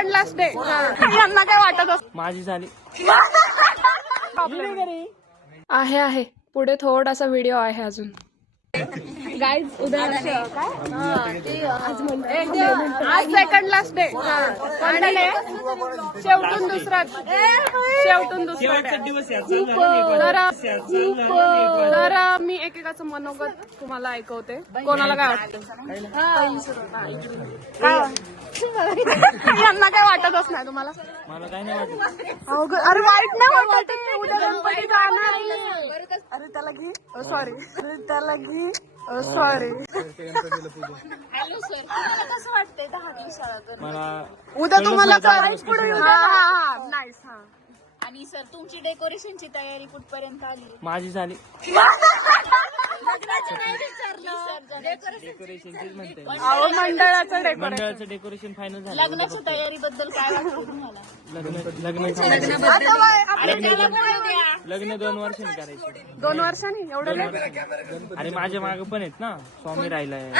Second last day. यांना काय वाटत असत. माझी झाली आहे पुढे थोडासा व्हिडिओ आहे अजून. गाईज उद्या आज सेकंड लास्ट डे आणि शेवटून दुसरा तर मी एकेकाचं मनोगत तुम्हाला ऐकवते. कोणाला काय वाटतं. यांना काय वाटतच नाही तुम्हाला. मला काय नाही वाटत. अरे वाईट नाही वाटत. उद्या गणपती जाणार. अरे त्याला घे. सॉरी त्याला घे. सॉरी. कसं वाटतंय 10 दिवसाला. मला उद्या तुम्हाला नाईस. आणि सर तुमची डेकोरेशनची तयारी कुठपर्यंत आली. माझी झाली डेकोरेशनचीच म्हणते. मंडळाचं डेकोरेशन फायनल झालं. लग्नाच्या तयारीबद्दल काय वाटतं तुम्हाला. लग्न 2 वर्षांनी करायचं. 2 वर्षांनी एवढं. अरे माझ्या माग पण आहेत ना. स्वामी राहिलाय.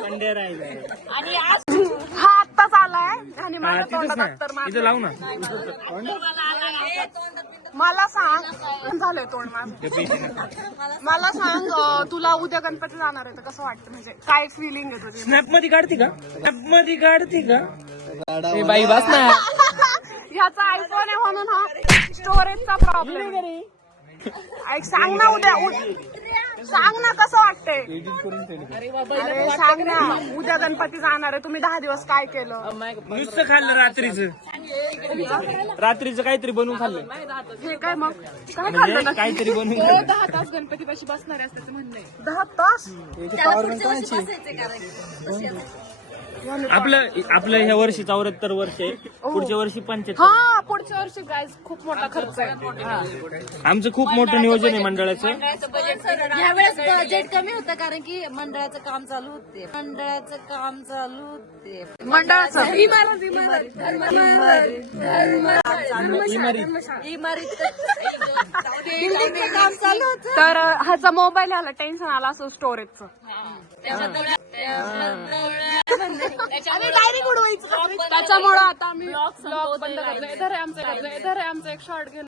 पंड्या राहिलाय. आणि आज हा आत्ताच आलाय आणि माझ्या तोंडात अत्तर इथं लावू ना. मला सांग झालंय तोंड माझं. मला सांग तुला उद्या गणपती जाणार आहे तर कसं वाटतं. म्हणजे काय फिलिंग आहे तुझी. स्नॅप मध्ये काढते का. ए बाई बस ना. ह्याचा आयफोन आहे म्हणून हा स्टोरेजचा प्रॉब्लेम. ऐक सांग ना उद्या सांग ना कसं वाटतंय. अरे सांग ना उद्या गणपती जाणार आहे. तुम्ही 10 दिवस काय केलं. नुसतं खाल्लं रात्रीचं काहीतरी बनवून खाल्लं. हे काय मग काय म्हणजे खाल्लं. काहीतरी बनवून 10 तास गणपतीपाशी बसणार आहे असं म्हणणं आहे. 10 तास. आपलं ह्या वर्षी 74 वर्ष आहे. पुढच्या वर्षी 75. हा पुढच्या वर्षी गाईज खूप मोठा खर्च आहे. आमचं खूप मोठं नियोजन आहे मंडळाचं. यावेळेस बजेट कमी होतं कारण की मंडळाचं काम चालू होते. मंडळाचं काम चालू होतं. तर ह्याचा मोबाईल ह्याला टेन्शन आला असं स्टोरेजचं. त्याच्यामुळे आता आम्ही ब्लॉग बंद करतो. इधर आहे आमचं एक शॉर्ट घेऊन